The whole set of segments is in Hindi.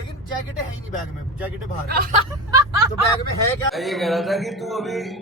लेकिन जैकेटें है ही नहीं बैग में, जैकेटें बाहर तो बैग में है क्या? ये कह रहा था कि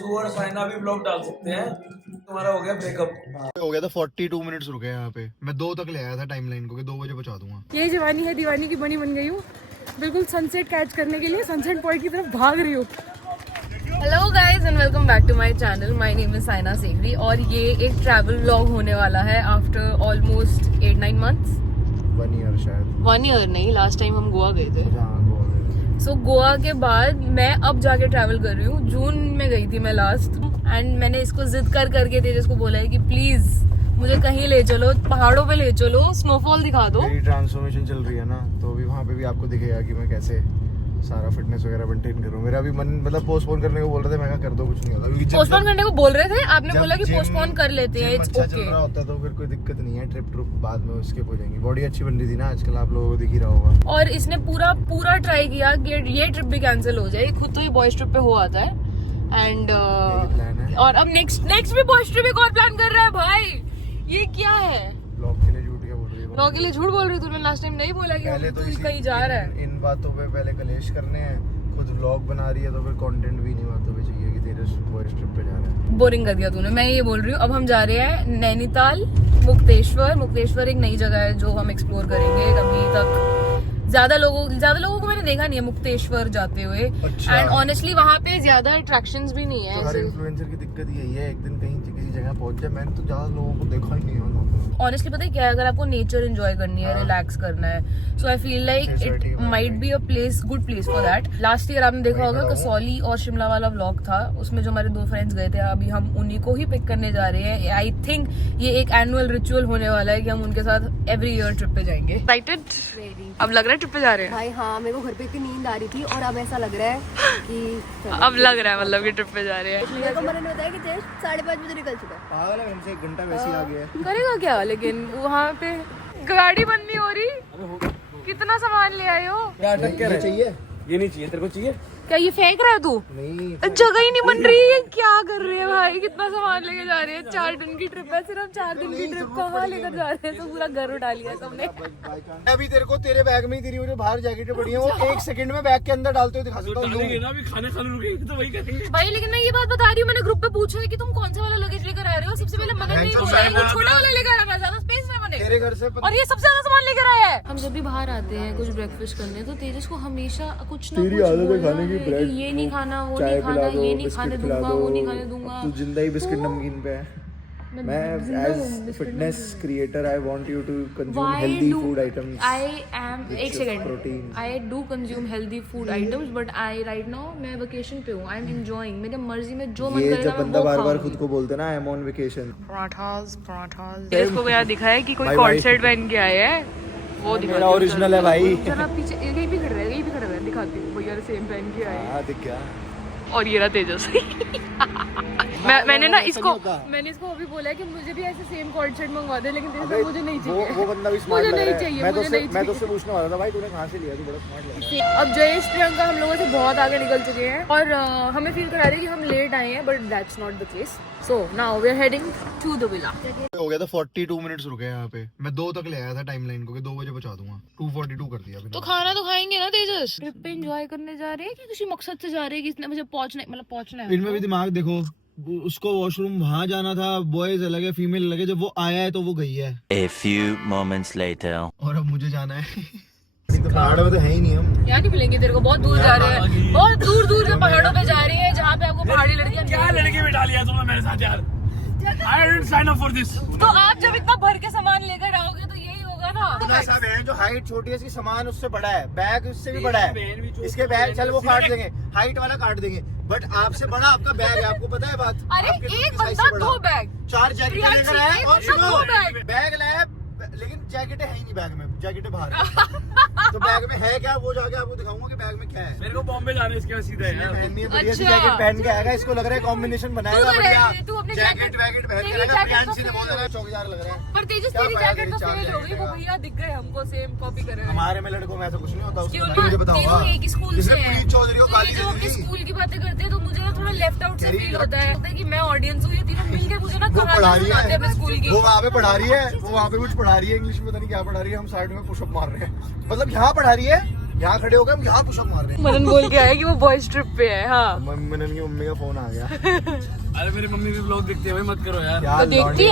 तू और साइना भी ब्लॉग डाल सकते हैं, तुम्हारा हो गया ब्रेकअप। हो गया था 42 मिनट्स रुके यहाँ पे। मैं 2 तक ले आया था टाइमलाइन को कि 2 बजे पहुंचा दूंगा। यही जवानी है, दीवानी की बनी बन गई हूँ। बिल्कुल सनसेट कैच करने के लिए सनसेट पॉइंट की तरफ भाग रही हूँ। Hello guys and welcome back to my channel. My name is Saina Sekhri और ये एक ट्रैवल व्लॉग होने वाला है आफ्टर ऑलमोस्ट 8-9 मंथ्स। 1 ईयर शायद। 1 ईयर नहीं, लास्ट टाइम हम गोवा गए थे। हाँ, गोवा के बाद मैं अब जाके ट्रैवल कर रही हूँ। जून में गई थी मैं लास्ट, एंड मैंने इसको जिद करके तेजस को बोला है कि प्लीज मुझे कहीं ले चलो, पहाड़ों पे ले चलो, स्नोफॉल दिखा दो। मेरी ट्रांसफॉर्मेशन चल रही है ना, तो अभी वहाँ पे भी आपको दिखेगा कि मैं कैसे सारा फिटनेस वगैरह मेंटेन करूँ। मेरा अभी मन मतलब पोस्टपोन करने को बोल रहे थे, मैं कहा कर दो, कुछ नहीं होता। पोस्टपोन करने को बोल रहे थे, आपने बोला कि पोस्टपोन कर लेते हैं, इट्स अच्छा ओके। चल रहा होता तो फिर कोई दिक्कत नहीं है, ट्रिप बाद में उसके हो जाएंगी। बॉडी अच्छी बन रही थी ना आजकल, आप लोगों को दिख ही रहा होगा। और इसने पूरा ट्राई किया कि ये ट्रिप भी कैंसिल हो जाए। खुद तो ये बॉयज ट्रिप पे हो आता है एंड प्लान है। और अब नेक्स्ट भी बॉयज ट्रिप एक और प्लान कर रहा है। भाई ये क्या है? ब्लॉग के लिए झूठ क्या बोल रही है? ब्लॉग के लिए झूठ बोल रही है? तूने लास्ट टाइम नहीं बोला कि पहले तो तू कहीं जा रहा है? इन बातों पे पहले कलेश करने हैं, खुद व्लॉग बना रही है तो फिर कंटेंट भी नहीं बातों पे चाहिए कि तेरे बॉयज ट्रिप पे जा रहा है। बोरिंग कर दिया तूने। मैं ये बोल रही हूँ, अब हम जा रहे हैं नैनीताल, मुक्तेश्वर एक नई जगह है जो हम एक्सप्लोर करेंगे। अभी तक ज्यादा लोगों को मैंने देखा नहीं है मुक्तेश्वर जाते हुए। अच्छा। एंड ऑनेस्टली वहाँ पे ज्यादा अट्रैक्शंस भी नहीं है। तो हर इन्फ्लुएंसर की दिक्कत यही है, एक दिन कहीं किसी जगह पहुंच जाए। मैंने तो ज्यादा लोगों को देखा ही नहीं है। ऑनेस्टली पता है क्या है, अगर आपको नेचर एंजॉय करनी है, रिलैक्स करना है, so I feel like it might be a good place for that. Last year आपने देखा होगा कसौली और शिमला वाला व्लॉग था, उसमें जो हमारे 2 फ्रेंड्स गए थे, अभी हम उन्हीं को ही पिक करने जा रहे हैं। आई थिंक ये एक एनुअल रिचुअल होने वाला है कि हम उनके साथ एवरी ईयर ट्रिप पे जाएंगे। एक्साइटेड? अब लग रहा है ट्रिप पे जा रहे हैं भाई। हाँ, मेरे को घर पे इतनी नींद आ रही थी और अब ऐसा लग रहा है कि अब लग रहा है मतलब कि ट्रिप पे जा रहे हैं। मेरे को मैंने बताया कि 5:30 बजे निकल चुका है। पागल है, हमसे 1 घंटा वैसे ही आ गया है। करेगा क्या? लेकिन वहाँ पे गाड़ी बंद नहीं हो रही। कितना सामान ले आए हो? ये चाहिए? ये नहीं चाहिए, तेरे को चाहिए? क्या ये फेंक रहा है तू? नहीं, जगह ही नहीं बन रही है। क्या कर रहे हैं भाई? कितना सामान लेके जा रहे हैं? 4 दिन की ट्रिप है, सिर्फ 4 दिन की ट्रिप कहाँ लेकर जा रहे हैं? तो पूरा घर उठा लिया सबने। अभी तेरे बैग में ही तेरी वो जो बाहर जैकेटें पड़ी हैं, वो 1 सेकंड में बैग के अंदर डालते हुए दिखा सकता हूँ। खाने रुकेंगे तो वही करेंगे भाई लेकिन मैं ये बात बता रही हूँ, मैंने ग्रुप पे पूछा है कि तुम कौन सा वाला लगेज लेकर आ रहे हो। सबसे पहले मदद नहीं बोला है, छोटा वाला लेकर आना, ज्यादा स्पेस ना बने। तेरे घर से और ये सबसे ज्यादा सामान लेकर आया है। हम जब भी बाहर आते हैं कुछ ब्रेकफास्ट करने, तो तेजस को हमेशा कुछ ना कुछ बोलना है कि ये नहीं खाना, वो नहीं खाना, ये नहीं खाने दूंगा, वो नहीं खाने दूंगा। तू जिंदा ही बिस्किट नमकीन पे है। मैं as fitness creator I want you to consume healthy food items. एक second, I do consume healthy food items, but I right now मैं वेकेशन पे हूँ। आई एम एंजॉयिंग, मेरे मर्जी में जो मन ये करेगा जब बंदा बार-बार खुद को बोलते ना I am on vacation. Parathas इसको क्या दिखा है कि कोई कॉर्ड सेट पहन के आए हैं, वो दिखा। मेरा ओरिजिनल है भाई। जरा पीछे यही भी खड़ा है, दिखाती हूँ। भैया सेम पहन के आए। हां, दिख गया। और ये रहा तेजस। मैंने इसको अभी बोला है कि मुझे भी ऐसे सेम कॉर्ड सेट मंगवा दे, लेकिन तेजस मुझे नहीं चाहिए। वो बंदा भी स्मार्ट लग रहा है। चाहिए। मैं तो उससे पूछने वाला था भाई तूने कहां से लिया, तू बड़ा स्मार्ट लग रहा है। अब जयेश प्रियंका हम लोगों से बहुत आगे निकल चुके हैं और हमें फील करा रहे हैं कि हम लेट आए हैं, but that's not the case. So now we are heading to the villa. हो गया था 42 मिनट्स रुके यहाँ पे। मैं 2 तक ले आया था टाइमलाइन को कि 2 बजे पहुंचा दूंगा। 2:42 कर दिया अभी। तो खाना तो खाएंगे ना तेजस। ट्रिप पे एंजॉय करने जा रहे हैं कि किसी मकसद से जा रहे हैं कि इसने मुझे पहुंचना है। इनमें भी दिमाग देखो, उसको वॉशरूम वहाँ जाना था, बॉयज अलग है फीमेल अलग है। जब वो आया है तो वो गई है। A few moments later. और अब मुझे जाना है। तो पहाड़ में तो है ही नहीं हम। यहाँ नहीं मिलेंगे तेरे को, बहुत दूर जा रहे हैं, बहुत दूर से पहाड़ों पे जा रही है जहाँ पे आपको पहाड़ी लड़कियाँ। क्या लड़के बिठा लिया तुमने मेरे साथ यार? I didn't sign up for this. तो आप जब इतना भर के सामान लेकर आओगे तो यही होगा ना। सब है जो हाइट छोटी है, इसकी सामान उससे बड़ा है, बैग उससे भी बड़ा है। इसके बैग चल वो काट देंगे, हाइट वाला काट देंगे, बट आपसे बड़ा आपका बैग है। आपको पता है बात? अरे एक बंदा 2 बैग, 4 जैकेटें लेकर आया और सुनो, 2 बैग लाया, लेकिन जैकेटें है ही नहीं बैग में, जैकेटें बाहर है। तो बैग में है क्या, वो जाके आपको दिखाऊंगा कि बैग में क्या है। मेरे को बॉम्बे जाना है इसके बाद सीधा है। पहननी है बढ़िया सी जैकेट पहन के आएगा। इसको लग रहा है कॉम्बिनेशन बनाएगा बढ़िया। जैकेट वैकेट पहन के आएगा। प्रियांशी ने बोल रहा है चौकीदार लग रहा है। पर तेजस तेरी जैकेट तो फेल हो गई, वो भैया दिख गए हमको, सेम कॉपी कर रहे हैं। हमारे में लड़कों में ऐसा कुछ नहीं होता, उसको मुझे बताओ। एक स्कूल से है, चौधरी को गाली जो अपने स्कूल की बातें करते हैं तो मुझे ना थोड़ा लेफ्ट आउट से फील होता है कि मैं ऑडियंस हूँ, ये तीनों मिलके मुझे ना कहानी सुनाते हैं अपने स्कूल की। वो वहाँ पे पढ़ा रही है, वो वहाँ पे कुछ पढ़ा रही है, इंग्लिश में पता नहीं क्या पढ़ा रही है, हम साइड में पुशअप मार रहे हैं। मतलब यहाँ पढ़ा रही है यहाँ खड़े हो गए हम यहाँ पुशअप मार रहे हैं। मनन बोल के आया कि वो बॉयज ट्रिप पे है। हाँ मनन की मम्मी का फोन आ गया। अरे मेरी मम्मी भी ब्लॉग देखती है भाई, मत करो यार। तो देखती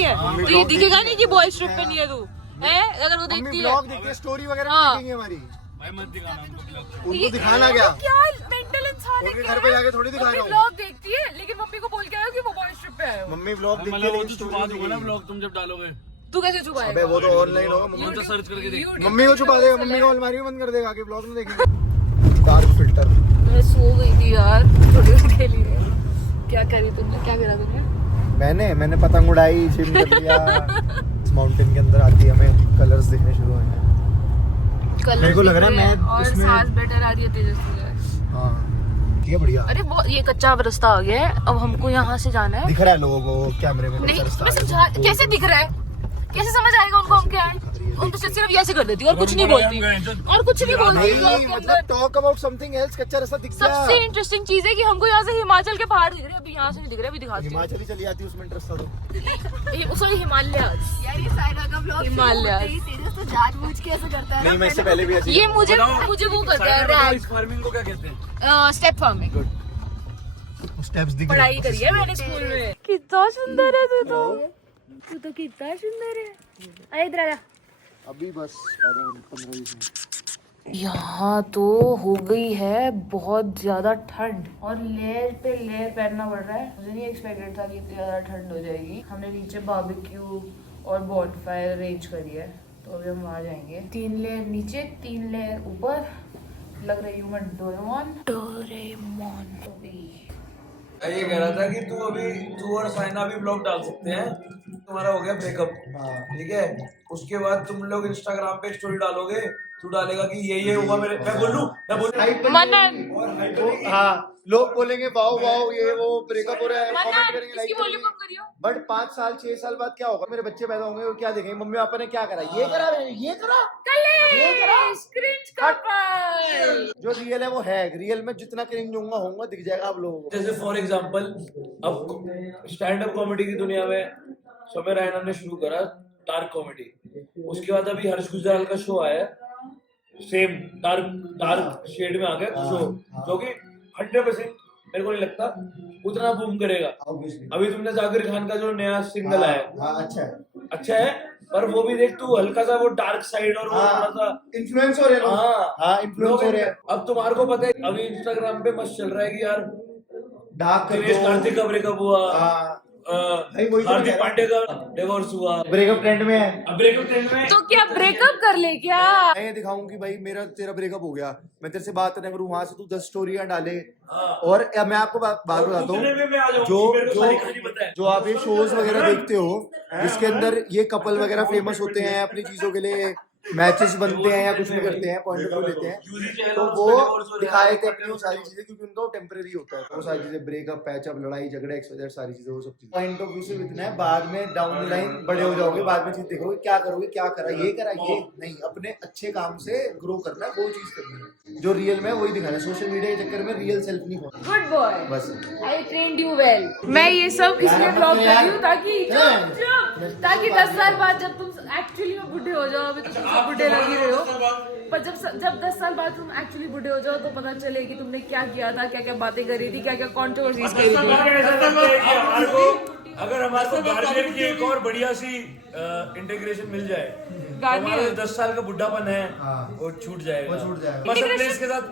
है तो ये दिखेगा नहीं कि बॉयज ट्रिप पे नहीं है तू है। अगर वो देखती है ब्लॉग देखती है, स्टोरी वगैरह देखेंगे हमारी। भाई मत दिखाना हमको। उनको दिखाना क्या, क्या मेंटल इंसान है, उनके घर पे जाके थोड़ी दिखा रहा हूँ। ब्लॉग देखती है लेकिन मम्मी को बोल के आया कि वो बॉयज ट्रिप पे आया है। मम्मी ब्लॉग देखती मतलब है वो लेकिन तो छुपा दूंगा ना ब्लॉग तुम जब डालोगे। तू कैसे छुपाएगा? अबे वो तो ऑनलाइन होगा। मैं तो सर्च करके देख। मम्मी को छुपा देगा, मम्मी को अलमारी में बंद कर देगा, आगे ब्लॉग में देखेंगे। Dark filter. मैं सो गई थी यार थोड़ी देर के लिए। क्या करी तुमने, क्या करा तुमने? मैंने पतंग उड़ाई, जिम कर लिया। इस माउंटेन के अंदर आती है हमें कलर्स दिखने शुरू हुए हैं। मेरे को लग रहा है मैं और सांस बेटर आ रही है तेजस्वी। हाँ ठीक है बढ़िया। अरे वो ये कच्चा रास्ता आ गया है, अब हमको यहाँ से जाना है। दिख रहा है लोगों को कैमरे में? नहीं मैं समझा, कैसे दिख रहा है, कैसे समझ आएगा उनको हम क्या है? उनको सिर्फ ऐसे कर देती और कुछ नहीं बोलती, और कुछ नहीं बोलती। मतलब टॉक अबाउट समथिंग एल्स। कच्चा रास्ता दिख गया। सबसे इंटरेस्टिंग चीज है कि हमको यहाँ से हिमाचल के पहाड़ दिख रहे हैं। अभी यहाँ से नहीं दिख रहे, अभी दिखाती हूँ। हिमाचल ही चली जाती है उसमें इंटरेस्ट था तो। सॉरी हिमालय। यार ये साइना का ब्लॉग हिमालय। तेजस तो जानबूझ के ऐसे करता है नहीं मैं इससे पहले भी ऐसे ये मुझे वो करता है इस फार्मिंग को क्या कहते हैं? Step farming. स्टेप्स दिख रहे पढ़ाई करी है मैंने स्कूल में। कितना सुंदर है तू तो कितना सुंदर है। अरे इधर आ जा। अभी बस 15-20 मिनट। यहाँ तो हो गई है बहुत ज्यादा ठंड और लेयर पे लेयर पहनना पड़ रहा है। मुझे नहीं एक्सपेक्टेड था कि इतनी ज्यादा ठंड हो जाएगी। हमने नीचे बारबेक्यू और बॉनफायर अरेंज करी है, तो अभी हम वहाँ जाएंगे। 3 लेयर नीचे, 3 लेयर ऊपर। लग रही हूँ मैं डोरेमोन। ये कह रहा था कि तू और साइना भी ब्लॉग डाल सकते हैं। तुम्हारा हो गया ब्रेकअप, ठीक है? उसके बाद तुम लोग इंस्टाग्राम पे स्टोरी डालोगे, तू डालेगा कि ये हुआ मेरे। मैं बोलूं मनन। हाँ लोग बोलेंगे वाओ वाओ ये वो ब्रेकअप हो रहा है, कमेंट करेंगे, लाइक वॉल्यूम कम करियो। बट 5 साल 6 साल बाद क्या होगा? मेरे बच्चे पैदा होंगे, वो क्या देखेंगे? मम्मी पापा ने क्या करा, ये करा, ये करा, ये करा। Cringe couple. जो रियल है वो है, रियल में जितना क्रिंज होऊंगा दिख जाएगा आप लोगों को। जैसे फॉर एग्जांपल अब स्टैंड अप कॉमेडी की दुनिया में सौम्य रैना ने शुरू करा डार्क कॉमेडी। उसके बाद अभी हर्ष गुजराल का शो आया, सेम डार्क शेड में आ गया शो, जो कि 100% मेरे को नहीं लगता उतना बूम करेगा। अभी तुमने जाकिर खान का जो नया सिंगल आया, अच्छा है, पर वो भी देख तू हल्का सा वो डार्क साइड और वो थोड़ा सा इन्फ्लुएंस हो रहे हैं। हाँ इन्फ्लुएंस हो रहे हैं। अब तुम्हारे को पता है अभी इंस्टाग्राम पे मस्त चल रहा है कि यार डार्क दिनेश कार्तिक का ब्रेकअप हुआ, हार्दिक पांडे का डिवोर्स हुआ, ब्रेकअप ट्रेंड में है। ब्रेकअप ट्रेंड में। तो क्या ब्रेकअप कर ले क्या? मैं ये दिखाऊं कि भाई तेरा ब्रेकअप हो गया, मैं तेरे से बात नहीं करूं, वहां से तू 10 स्टोरियां डाले। और मैं आपको बात बताता हूँ, जो आप ये शोज वगैरह देखते हो जिसके अंदर ये कपल वगैरह फेमस होते हैं, अपनी चीजों के लिए मैचेस बनते हैं या कुछ भी करते हैं, पॉइंट ऑफ व्यू लेते हैं, तो वो दिखाए थे अपनी वो सारी चीजें, क्योंकि उनका वो टेम्परेरी होता है। वो सारी चीजें ब्रेकअप, पैचअप, लड़ाई झगड़े, एक्सवाइजेड, सारी चीजें वो सब चीजें पॉइंट ऑफ व्यू से इतना है। बाद में डाउन द लाइन बड़े हो जाओगे, बाद में चीज देखोगे क्या करोगे, क्या करा, ये नहीं, अपने अच्छे काम से ग्रो करना है, वो चीज करनी है जो रियल में वही दिखाना है। सोशल मीडिया के चक्कर में रियल सेल्फ नहीं होता। गुड बॉय, बस आई ट्रेन्ड यू वेल। मैं ये सब इसलिए ब्लॉग कर रही हूँ ताकि 10 साल बाद जब तुम एक्चुअली में बुढ़े हो जाओ, अभी तो तुम बुढ़े लग ही रहे हो, पर जब 10 साल बाद तुम एक्चुअली बुढ़े हो जाओ तो पता चले कि तुमने क्या किया था, क्या क्या बातें करी थी, क्या क्या कॉन्ट्रोवर्सीज करी थी। अगर हमारे को गार्नियर की एक और बढ़िया सी इंटीग्रेशन मिल जाए, गार्नियर 10 साल का बुढ़ापन है वो छूट जाएगा, मसल प्लेस के साथ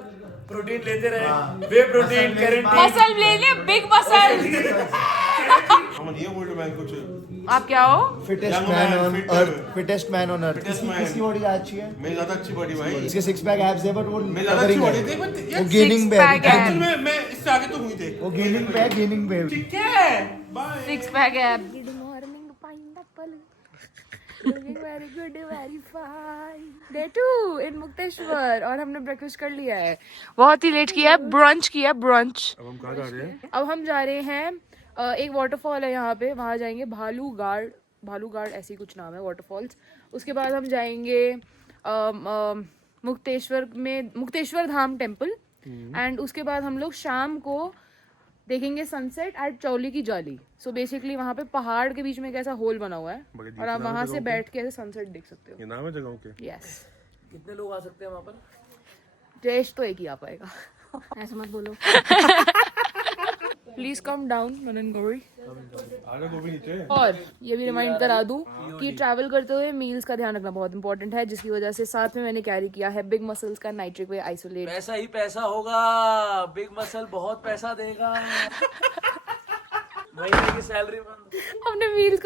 प्रोटीन लेते रहे, वे प्रोटीन गारंटी, मसल ले ले, बिग मसल। आप क्या हो? Fittest man on earth. किसकी बॉडी अच्छी है? मेरी ज्यादा अच्छी बॉडी भाई। इसके 6 पैक एब्स है, बट वो मेरी ज्यादा अच्छी बॉडी थी, बट वो गेनिंग पे है। मैं इससे आगे तो हुई थी। वो गेनिंग पे ठीक है, बाय। 6 पैक है। Good morning pineapple, looking very good, very fine. Day 2 इन मुक्तेश्वर और हमने ब्रेकफास्ट कर लिया है, बहुत ही लेट किया है, ब्रंच किया, ब्रंच। अब हम कहाँ जा रहे हैं? अब हम जा रहे हैं, एक वाटरफॉल है यहाँ पे, वहाँ जाएंगे, भालूगाड़ ऐसी कुछ नाम है वाटरफॉल्स। उसके बाद हम जाएंगे मुक्तेश्वर धाम टेम्पल, एंड उसके बाद हम लोग शाम को देखेंगे सनसेट एट चौली की जाली। सो बेसिकली वहाँ पे पहाड़ के बीच में एक ऐसा होल बना हुआ है और आप वहाँ से बैठ के ऐसे सनसेट देख सकते हो। ये नाम है जगहों के? यस। कितने लोग आ सकते हैं वहाँ पर? जयेश तो एक ही आ पाएगा। ऐसे मत बोलो। प्लीज कम डाउन मनन गौरी। और ये भी रिमाइंड करा दूं कि ट्रैवल करते हुए मील्स का ध्यान रखना बहुत इंपॉर्टेंट है, जिसकी वजह से साथ में मैंने कैरी किया है बिग मसल्स का नाइट्रिक वे आइसोलेट। पैसा ही पैसा होगा, बिग मसल बहुत पैसा देगा। महीने की सैलरी अपने मील्स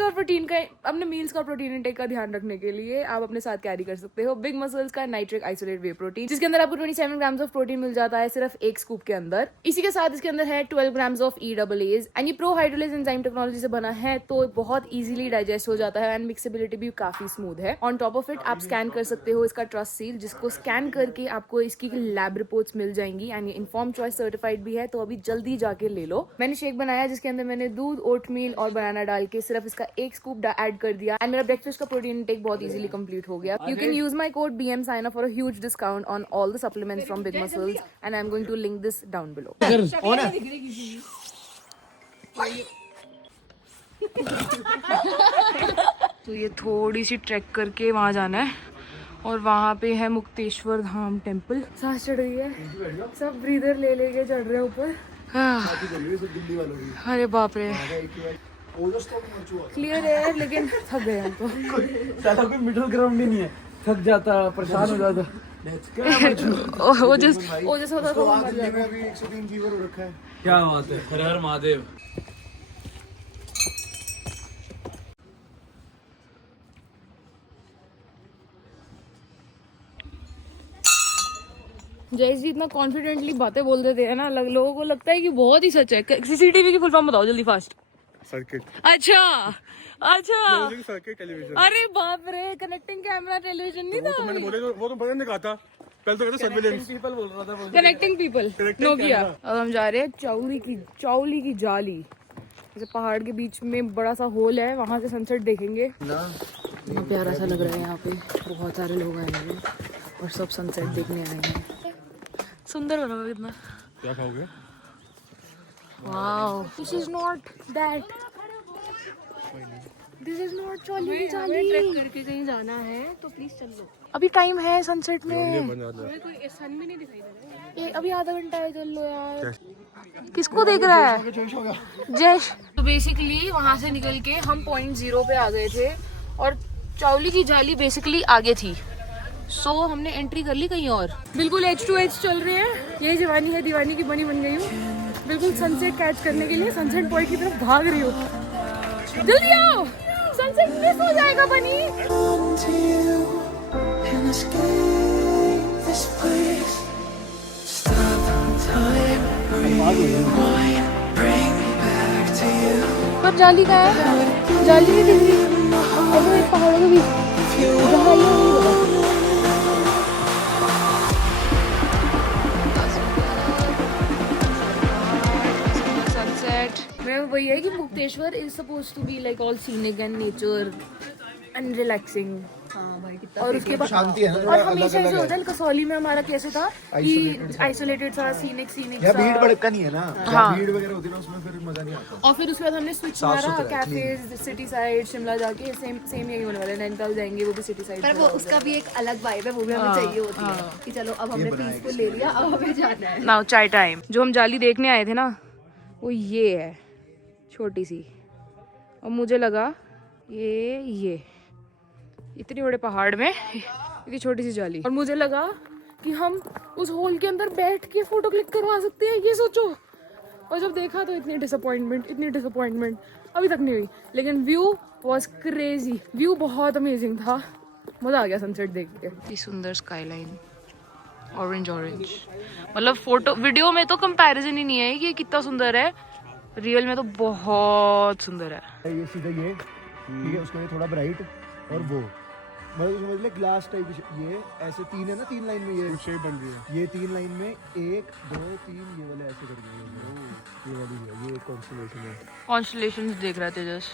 का प्रोटीन इंटेक का ध्यान रखने के लिए आप अपने साथ कैरी कर सकते हो बिग मसल्स का नाइट्रिक आइसोलेट वे प्रोटीन, जिसके अंदर आपको 27 ग्राम्स ऑफ प्रोटीन मिल जाता है सिर्फ एक स्कूप के अंदर। इसी के साथ इसके अंदर है 12 ग्राम्स ऑफ EAAs एंड ये प्रो हाइड्रोलेज एंजाइम टेक्नोलॉजी से बना है, तो बहुत इजीली डाइजेस्ट हो जाता है एंड मिक्सेबिलिटी भी काफी स्मूथ है। ऑन टॉप ऑफ इट आप स्कैन कर सकते हो इसका ट्रस्ट सील, जिसको स्कैन करके आपको इसकी लैब रिपोर्ट्स मिल जाएंगी एंड ये इन्फॉर्म चॉइस सर्टिफाइड भी है, तो अभी जल्दी जाके ले लो। मैंने शेक बनाया जिसके अंदर मैंने दूध, ओटमील और बनाना डाल के सिर्फ इसका एक स्कूप ऐड कर दिया एंड मेरा ब्रेकफास्ट का प्रोटीन इंटेक बहुत इजीली कंप्लीट हो गया। You can use my code BM Saina for a huge discount on all the supplements from Big Muscles and I'm going to link this down below. तो ये थोड़ी सी ट्रैक करके वहाँ जाना है और वहाँ पे है मुक्तेश्वर धाम टेम्पल। सांस चढ़ रही है, सब ब्रीदर ले लेके चढ़ रहे हैं ऊपर। अरे बाप रे, क्लियर है लेकिन थक गए हम तो। साला कोई मिडिल ग्राउंड ही नहीं है, थक जाता, परेशान हो जाता। ओजस होता तो में अभी 103 फीवर हो रखा है। क्या बात है, हर हर महादेव। जयेश जी इतना कॉन्फिडेंटली बातें बोल देते हैं ना, लोगों को लगता है कि बहुत ही सच है। CCTV की फुल फॉर्म बताओ जल्दी फास्ट। सर्किट। अच्छा सर्किट टेलीविजन। अरे बाप रे, कनेक्टिंग कैमरा टेलीविजन नहीं था। तो मैंने बोले वो तो पता नहीं कहा था, पहले तो कहता सर्विलेंस पीपल बोल रहा था। Connecting people Nokia. अब हम जा रहे हैं चौली की जाली, जैसे पहाड़ के बीच में बड़ा सा होल है, वहाँ से सनसेट देखेंगे। इतना प्यारा सा लग रहा है यहाँ पे, बहुत सारे लोग आए हैं और सब सनसेट देखने आए हैं। सुंदर बना हुआ कितना। क्या खाओगे? Wow, this is not that, this is not Chauli की जाली। ट्रैक करके कहीं जाना है तो प्लीज चल लो, अभी टाइम है सनसेट में, कोई सन भी नहीं दिखाई दे रहा है। अभी आधा घंटा है, चल लो यार। किसको देख रहा है? जयेश। तो बेसिकली वहां से निकल के हम पॉइंट 0 पे आ गए थे और चौली की जाली बेसिकली आगे थी, सो हमने एंट्री कर ली कहीं और। बिल्कुल H2H चल रहे हैं, यही जवानी है दीवानी की बनी बन गई हूँ। बिल्कुल सनसेट कैच करने के लिए सनसेट पॉइंट की तरफ भाग रही हूँ। जल्दी आओ, सनसेट मिस हो जाएगा बनी। पर जाली का है, जाली नहीं दिख रही। अब एक पहाड़ों के बीच जहाँ ये नहीं होगा। वही है कि Mukteshwar is suppose to be like all scenic and nature and relaxing. और उसके बाद शांति है ना, और हमेशा ऐसे होता है। कसौली में हमारा कैसे था कि आइसोलेटेड था, सीनिक या भीड़ भड़का नहीं है ना। हाँ। भीड़ वगैरह होती है ना, उसमें फिर मजा नहीं आता। और फिर उसके बाद हमने स्विच मारा कैफेज, सिटी साइड, शिमला जाके सेम यही होने वाला है। नैनीताल जाएंगे, वो भी सिटी साइड। पर वो उसका भी एक अलग वाइब है, वो भी हमें चाहिए होती है कि चलो अब हमने पीस को ले लिया, अब हमें जाना है। नाउ चाय टाइम। जो हम जाली देखने आए थे ना, वो ये है छोटी सी, और मुझे लगा ये इतनी बड़े पहाड़ में इतनी छोटी सी जाली, और मुझे लगा कि हम उस होल के अंदर बैठ के फोटो क्लिक करवा सकते हैं, ये सोचो। और जब देखा तो इतनी डिसअपॉइंटमेंट अभी तक नहीं हुई। लेकिन व्यू वॉज क्रेजी, व्यू बहुत अमेजिंग था, मजा आ गया सनसेट देख के। इतनी सुंदर स्काईलाइन, ऑरेंज मतलब फोटो वीडियो में तो कंपैरिजन ही नहीं है कि कितना सुंदर है, रियल में तो बहुत सुंदर है। ये सीधा ये ठीक है, उसका ये थोड़ा ब्राइट और वो मतलब समझ ले ग्लास टाइप। ये ऐसे 3 है ना, 3 लाइन में ये शेप बन रही है। ये 3 लाइन में 1 2 3 ये वाले ऐसे कर दिए। ये वाली है, ये कॉन्स्टेलेशन है। कॉन्स्टेलेशंस देख रहे थे जस्ट,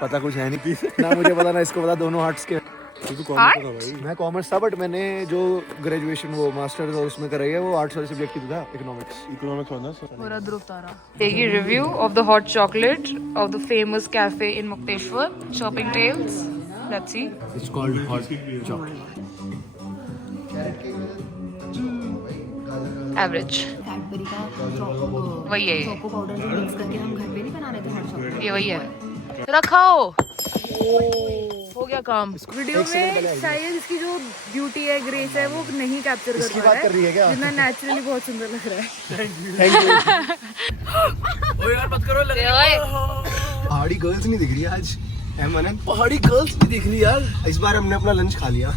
पता कुछ है नहीं ना मुझे पता ना इसको पता। दोनों आर्ट्स के। मैं कॉमर्स था, बट मैंने जो ग्रेजुएशन वो मास्टर्स और उसमें कराई है वो आर्ट्स वाले सब्जेक्ट की था, इकोनॉमिक्स होना। पूरा ध्रुव तारा। टेकी review of the hot chocolate of the famous cafe in Mukteshwar, shopping tales. Let's see, it's called hot chocolate. Average. Cadbury का वही है ये। चोको पाउडर जो मिक्स करके हम घर पे नहीं बना रहे थे हर शॉप ये वही है। रखाओ, हो गया काम। वीडियो में शायद इसकी जो ब्यूटी है, ग्रेस है, वो नहीं कैप्चर कर पा रहा है, जितना नेचुरली बहुत सुंदर लग रहा है। ओ यार मत करो, लग रहा है पहाड़ी गर्ल्स नहीं दिख रही आज। पहाड़ी गर्ल्स भी दिख रही यार। इस बार हमने अपना लंच खा लिया।